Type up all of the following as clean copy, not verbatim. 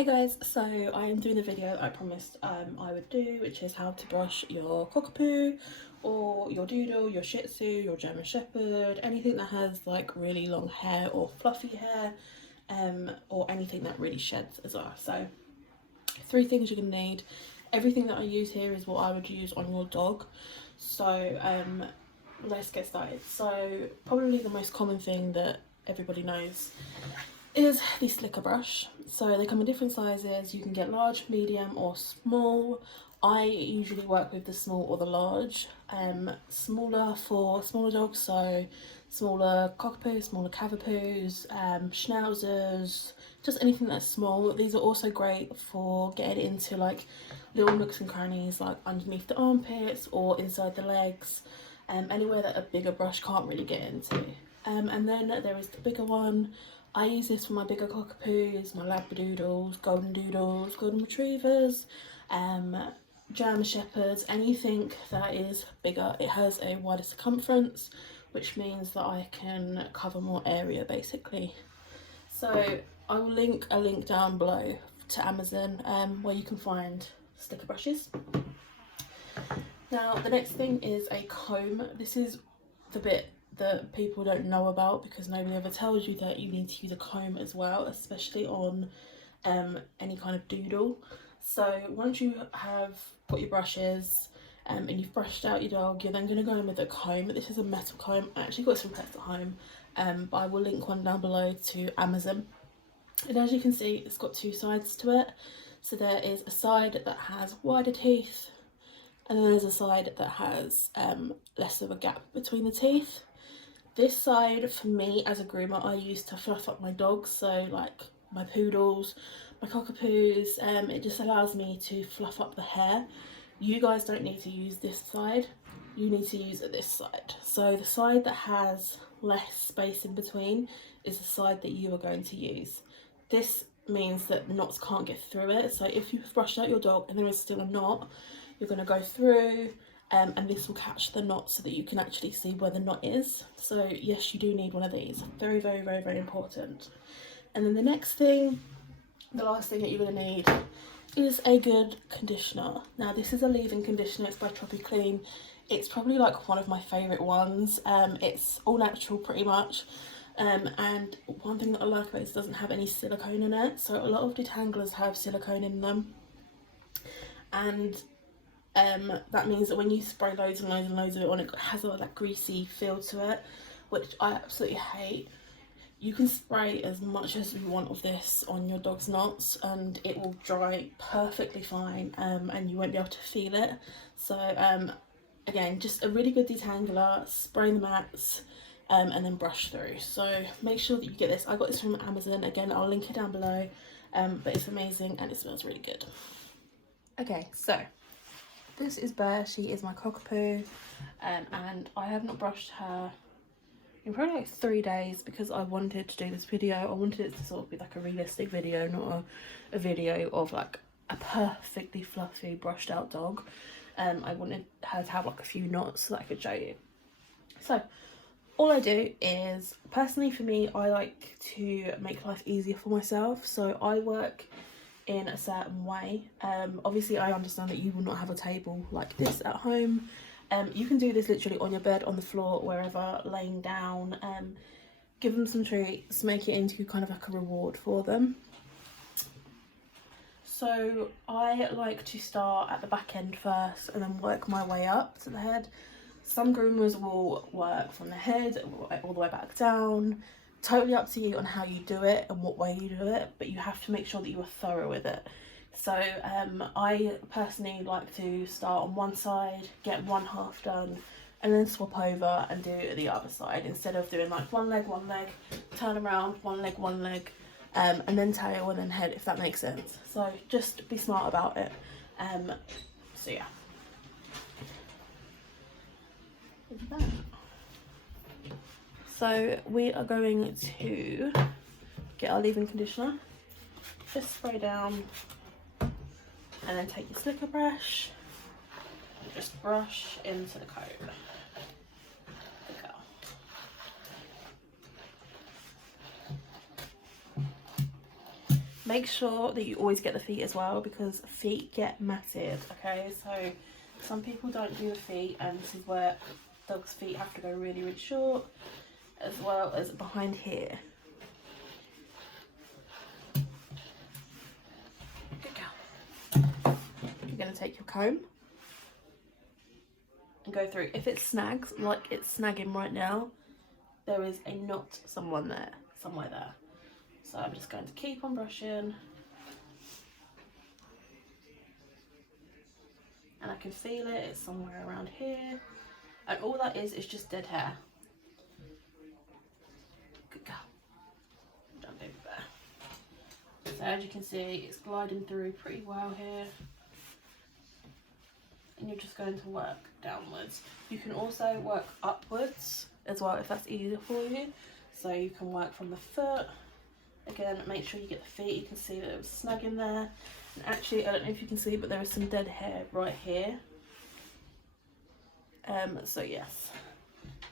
Hey guys, so I am doing the video I promised I would do, which is how to brush your cockapoo or your doodle, your shih tzu, your German shepherd, anything that has like really long hair or fluffy hair, or anything that really sheds as well. So 3 things you're gonna need. Everything that I use here is what I would use on your dog. So let's get started. So probably the most common thing that everybody knows is the slicker brush. So they come in different sizes. You can get large, medium or small. I usually work with the small or the large. Smaller for smaller dogs, so smaller cockapoos, smaller cavapoos, schnauzers, just anything that's small. These are also great for getting into like little nooks and crannies, like underneath the armpits or inside the legs, anywhere that a bigger brush can't really get into. And then there is the bigger one. I use this for my bigger cockapoos, my labradoodles, golden doodles, golden retrievers, German shepherds, anything that is bigger. It has a wider circumference, which means that I can cover more area basically. So I will link a link down below to Amazon where you can find sticker brushes. Now the next thing is a comb. This is the bit that people don't know about because nobody ever tells you that you need to use a comb as well, especially on any kind of doodle. So once you have put your brushes and you've brushed out your dog, you're then going to go in with a comb. This is a metal comb. I actually got some pressed at home, but I will link one down below to Amazon. And as you can see, it's got 2 sides to it. So there is a side that has wider teeth, and then there's a side that has less of a gap between the teeth. This side, for me as a groomer, I use to fluff up my dogs, so like my poodles, my cockapoos. It just allows me to fluff up the hair. You guys don't need to use this side, you need to use this side. So the side that has less space in between is the side that you are going to use. This means that knots can't get through it, so if you've brushed out your dog and there is still a knot, you're going to go through and this will catch the knot so that you can actually see where the knot is. So yes, you do need one of these. Very, very, very, very important. And then the next thing, the last thing that you're going to need is a good conditioner. Now this is a leave-in conditioner. It's by Tropiclean. It's probably like one of my favourite ones. It's all natural pretty much. And one thing that I like about it is it doesn't have any silicone in it. So a lot of detanglers have silicone in them. And that means that when you spray loads and loads and loads of it on, it has that greasy feel to it, which I absolutely hate. You can spray as much as you want of this on your dog's knots and it will dry perfectly fine, and you won't be able to feel it. So again, just a really good detangler, spray the mats, and then brush through. So make sure that you get this. I got this from Amazon. Again, I'll link it down below, but it's amazing and it smells really good. Okay, so this is Bear. She is my cockapoo, and I have not brushed her in probably like 3 days because I wanted to do this video. I wanted it to sort of be like a realistic video, not a video of like a perfectly fluffy brushed out dog. I wanted her to have like a few knots so that I could show you. So all I do is, personally for me, I like to make life easier for myself. So I work in a certain way. Obviously I understand that you will not have a table like this at home. You can do this literally on your bed, on the floor, wherever, laying down. Give them some treats, make it into kind of like a reward for them. So I like to start at the back end first and then work my way up to the head. Some groomers will work from the head all the way back down. Totally up to you on how you do it and what way you do it, but you have to make sure that you are thorough with it. So I personally like to start on one side, get one half done, and then swap over and do the other side instead of doing like one leg, turn around, one leg, and then tail and then head, if that makes sense. So just be smart about it. So yeah. So we are going to get our leave-in conditioner, just spray down, and then take your slicker brush and just brush into the coat. make sure that you always get the feet as well, because feet get matted, okay? So some people don't do the feet, and this is where dogs' feet have to go really, really short, as well as behind here. Good girl. You're going to take your comb and go through. If it snags, like it's snagging right now, there is a knot somewhere there. So I'm just going to keep on brushing. And I can feel it, it's somewhere around here. And all that is just dead hair. Good girl. Done over there. So as you can see, it's gliding through pretty well here. And you're just going to work downwards. You can also work upwards as well if that's easier for you. So you can work from the foot. Again, make sure you get the feet. You can see that it was snug in there. And actually, I don't know if you can see, but there is some dead hair right here. So yes,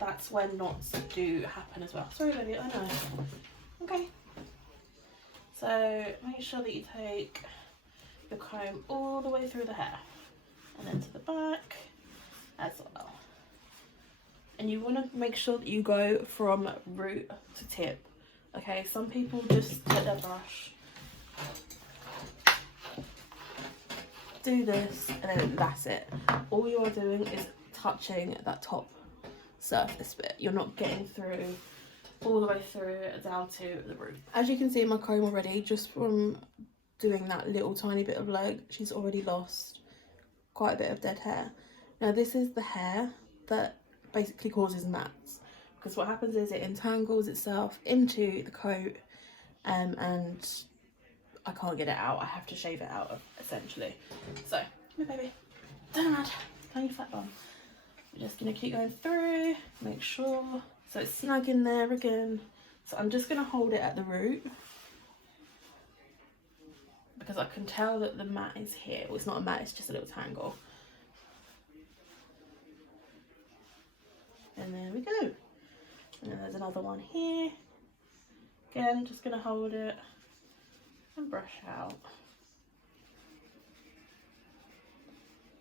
that's when knots do happen as well. Sorry baby, I know. Okay. So make sure that you take your comb all the way through the hair. And then to the back as well. And you want to make sure that you go from root to tip. Okay, some people just take their brush, do this, and then that's it. All you are doing is touching that top surface bit. You're not getting through all the way through down to the root. As you can see in my comb already, just from doing that little tiny bit of leg, she's already lost quite a bit of dead hair. Now this is the hair that basically causes mats, because what happens is it entangles itself into the coat, and I can't get it out. I have to shave it out essentially. So come here baby, turn around, turn your flat bum. We're just going to keep going through, make sure so it's snug in there again. So I'm just going to hold it at the root, because I can tell that the mat is here. Well, it's not a mat, it's just a little tangle. And there we go. And then there's another one here. Again, just going to hold it and brush out.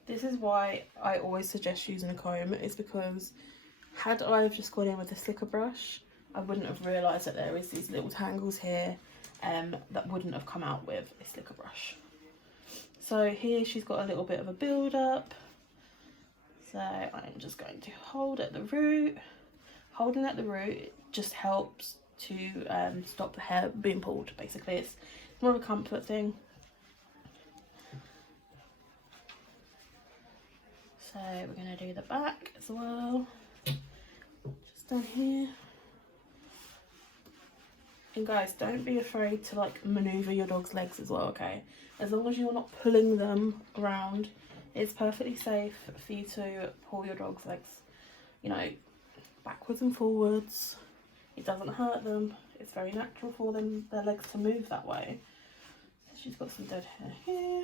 This is why I always suggest using a comb, is because had I have just gone in with a slicker brush, I wouldn't have realised that there is these little tangles here that wouldn't have come out with a slicker brush. So here she's got a little bit of a build up. So I'm just going to hold at the root. Holding at the root just helps to stop the hair being pulled, basically. It's more of a comfort thing. So we're going to do the back as well. Just down here. And guys, don't be afraid to like manoeuvre your dog's legs as well, okay? As long as you're not pulling them around, it's perfectly safe for you to pull your dog's legs, you know, backwards and forwards. It doesn't hurt them. It's very natural for them, their legs to move that way. So she's got some dead hair here.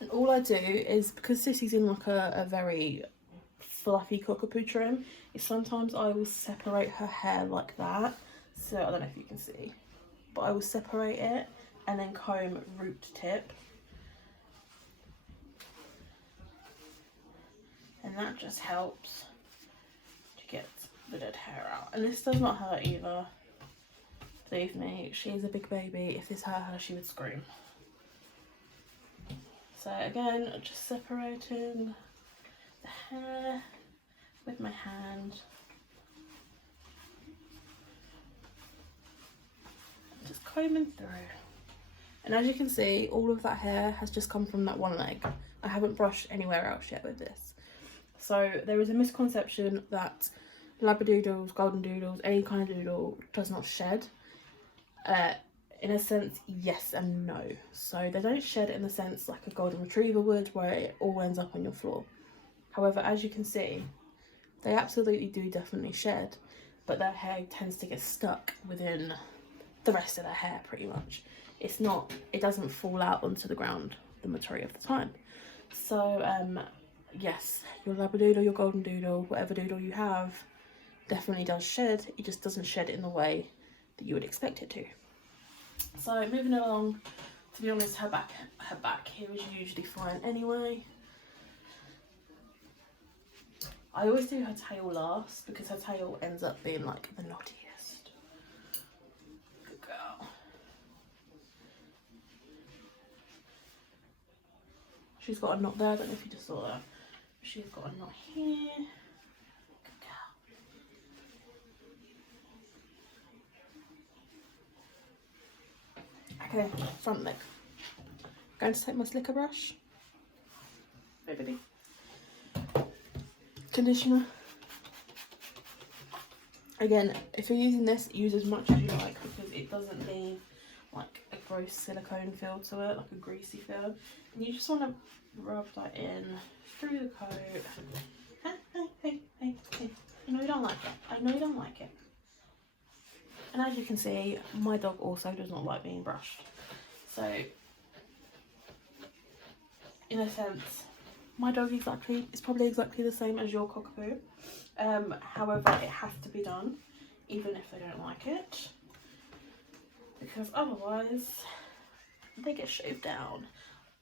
And all I do is, because Sissy's in like a very fluffy cockapoo trim, is sometimes I will separate her hair like that. So I don't know if you can see, but I will separate it and then comb root to tip. And that just helps to get the dead hair out. And this does not hurt either. Believe me, she's a big baby. If this hurt her, she would scream. So again, just separating the hair with my hand. Just combing through. And as you can see, all of that hair has just come from that one leg. I haven't brushed anywhere else yet with this. So there is a misconception that Labradoodles, Golden Doodles, any kind of doodle does not shed. In a sense, yes and no. So they don't shed in the sense like a Golden Retriever would, where it all ends up on your floor. However, as you can see, they absolutely do definitely shed, but their hair tends to get stuck within the rest of their hair pretty much. It's not, it doesn't fall out onto the ground the majority of the time. So yes, your Labradoodle, your Golden Doodle, whatever doodle you have, definitely does shed. It just doesn't shed in the way that you would expect it to. So moving along, to be honest, her back here is usually fine anyway. I always do her tail last because her tail ends up being like the knottiest. Good girl. She's got a knot there, I don't know if you just saw that. She's got a knot here. Good girl. Okay, front leg. Going to take my slicker brush. Hey baby. Conditioner. Again, if you're using this, use as much as you like because it doesn't leave like a gross silicone feel to it, like a greasy feel. And you just want to rub that in through the coat. Hey. I know you don't like it. I know you don't like it. And as you can see, my dog also does not like being brushed. So, in a sense, my dog is probably exactly the same as your cockapoo. However, it has to be done, even if they don't like it, because otherwise they get shaved down.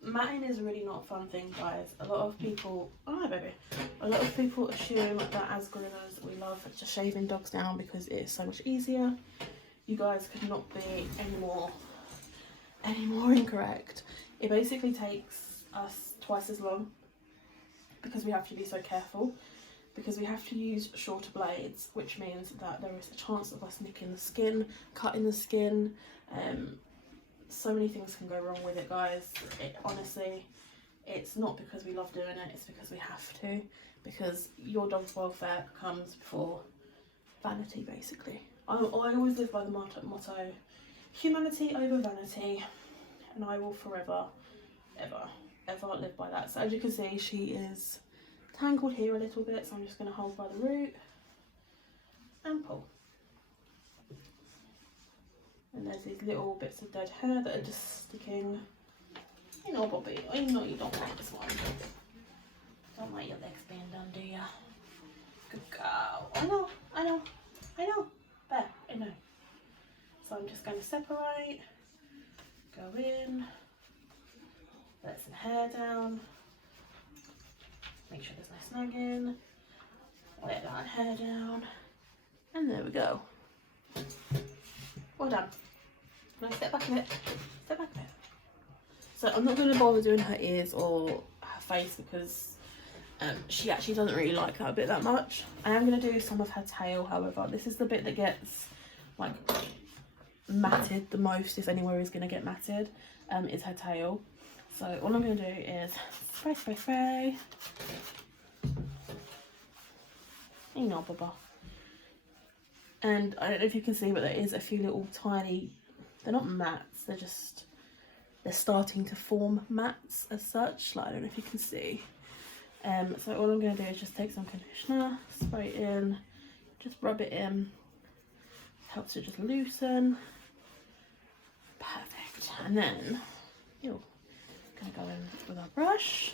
Matting is really not a fun thing, guys. A lot of people, a lot of people assume that as groomers we love just shaving dogs down because it is so much easier. You guys could not be any more incorrect. It basically takes us twice as long because we have to be so careful, because we have to use shorter blades, which means that there is a chance of us nicking the skin, cutting the skin. So many things can go wrong with it, guys. Honestly, it's not because we love doing it, it's because we have to, because your dog's welfare comes before vanity, basically. I always live by the motto, humanity over vanity, and I will forever, ever live by that. So as you can see, she is tangled here a little bit, so I'm just going to hold by the root and pull. And there's these little bits of dead hair that are just sticking. You know, Bobby, I know you don't like this one. Don't like your legs being done, do ya? Good girl. I know. There, I know. So I'm just going to separate, go in, let some hair down, make sure there's no snagging, let that hair down, and there we go. Well done. Can I step back a bit? Step back a bit. So I'm not going to bother doing her ears or her face because she actually doesn't really like that bit that much. I am going to do some of her tail, however. This is the bit that gets like matted the most, if anywhere is going to get matted, is her tail. So all I'm going to do is spray. You know, Baba. And I don't know if you can see, but there is a few little tiny, they're not mats, they're starting to form mats as such. Like, I don't know if you can see. So all I'm going to do is just take some conditioner, spray it in, just rub it in. Helps it just loosen. Perfect. And then you're going to go in with our brush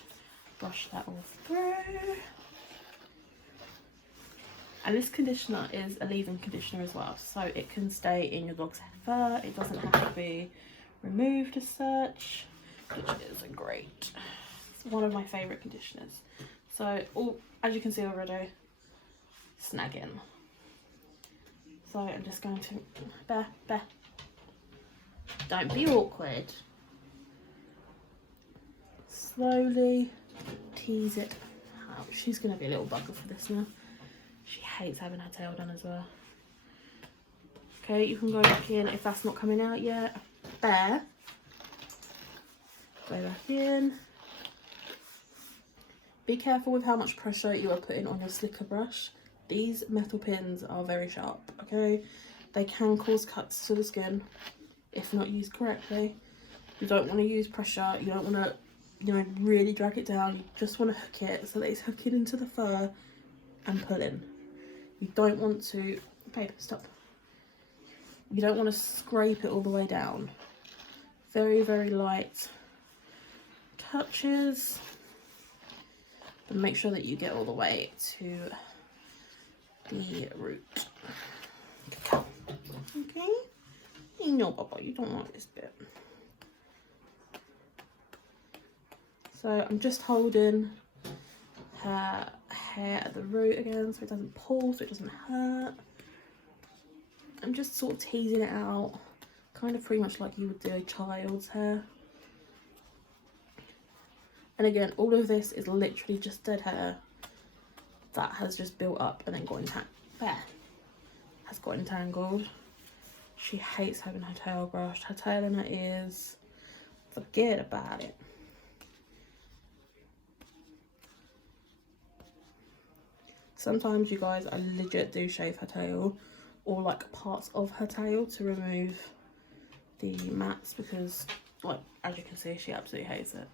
that all through. And this conditioner is a leave-in conditioner as well, so it can stay in your dog's fur. It doesn't have to be removed as such, which is great. It's one of my favourite conditioners. So, as you can see already, snagging. So I'm just going to, Bear, don't be awkward. Slowly tease it out. She's going to be a little bugger for this now. She hates having her tail done as well. Okay, you can go back in if that's not coming out yet. Bear. Go back in. Be careful with how much pressure you are putting on your slicker brush. These metal pins are very sharp, okay? They can cause cuts to the skin if not used correctly. You don't want to use pressure. You don't want to, you know, really drag it down. You just want to hook it so that it's hooking into the fur and pulling. You don't want to, babe, stop. You don't want to scrape it all the way down. Very, very light touches. But make sure that you get all the way to the root. Okay. No, Baba, you don't want this bit. So I'm just holding her hair at the root again so it doesn't pull, so it doesn't hurt. I'm just sort of teasing it out, kind of pretty much like you would do a child's hair. And again, all of this is literally just dead hair that has just built up and then got entangled. She hates having her tail brushed, her tail and her ears. Forget about it. Sometimes, you guys, I legit do shave her tail, or like parts of her tail, to remove the mats, because, like, as you can see, she absolutely hates it.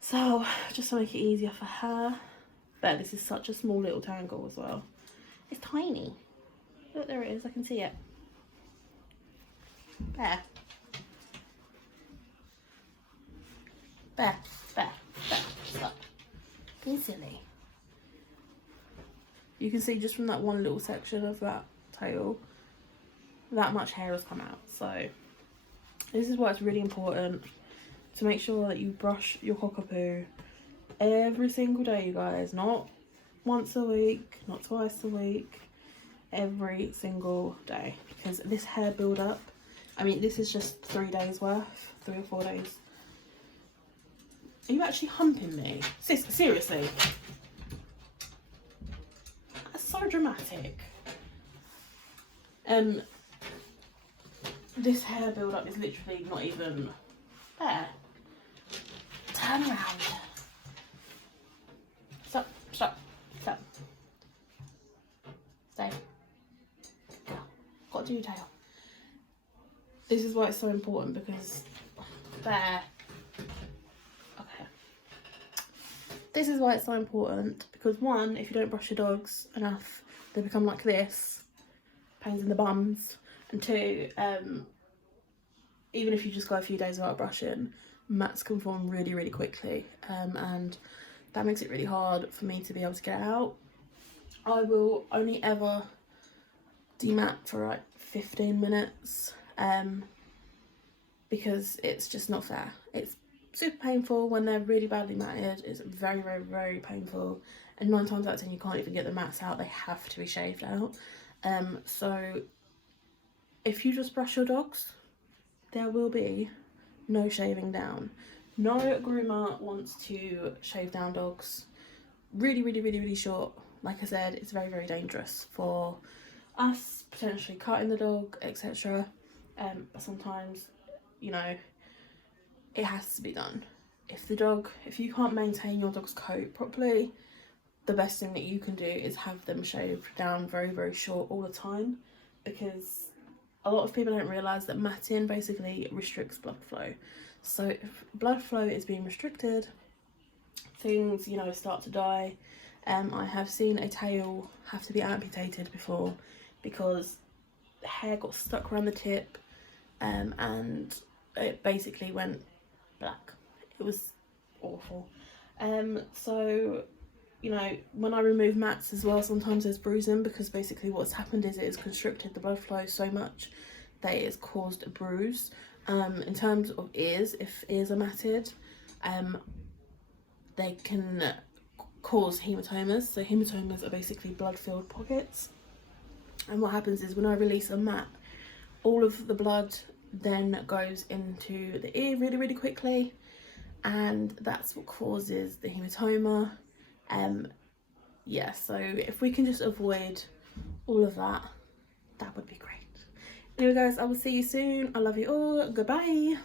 So just to make it easier for her. But this is such a small little tangle as well. It's tiny. Look, there it is, I can see it. There. There, there, there. Stop. Be silly. You can see just from that one little section of that tail, that much hair has come out. So this is why it's really important to make sure that you brush your cockapoo every single day, you guys. Not once a week, not twice a week, every single day. Because this hair build up, I mean, this is just 3 days worth, 3 or 4 days. Are you actually humping me? Sis, seriously? That's so dramatic. This hair build up is literally not even there. Turn around. Stop, stop, stop. Stay. Go. Got to do your tail. This is why it's so important, because there. Okay. This is why it's so important, because one, if you don't brush your dogs enough, they become like this, pains in the bums. And two, even if you just go a few days without brushing, mats can form really, really quickly, and that makes it really hard for me to be able to get out. I will only ever demat for like 15 minutes, because it's just not fair. It's super painful when they're really badly matted. It's very, very, very painful, and 9 times out of 10 you can't even get the mats out. They have to be shaved out. So if you just brush your dogs, there will be no shaving down. No groomer wants to shave down dogs really, really, really, really short. Like I said, it's very, very dangerous for us, potentially cutting the dog, etc. But sometimes, you know, it has to be done. If you can't maintain your dog's coat properly, the best thing that you can do is have them shaved down very, very short all the time, because a lot of people don't realise that matting basically restricts blood flow. So if blood flow is being restricted, things, you know, start to die. I have seen a tail have to be amputated before because the hair got stuck around the tip, and it basically went black. It was awful. So, you know, when I remove mats as well, sometimes there's bruising, because basically what's happened is it has constricted the blood flow so much that it has caused a bruise. In terms of ears, if ears are matted, they can cause hematomas. So hematomas are basically blood-filled pockets. And what happens is when I release a mat, all of the blood then goes into the ear really, really quickly, and that's what causes the hematoma. Yeah, so if we can just avoid all of that, that would be great. Anyway guys, I will see you soon. I love you all. Goodbye.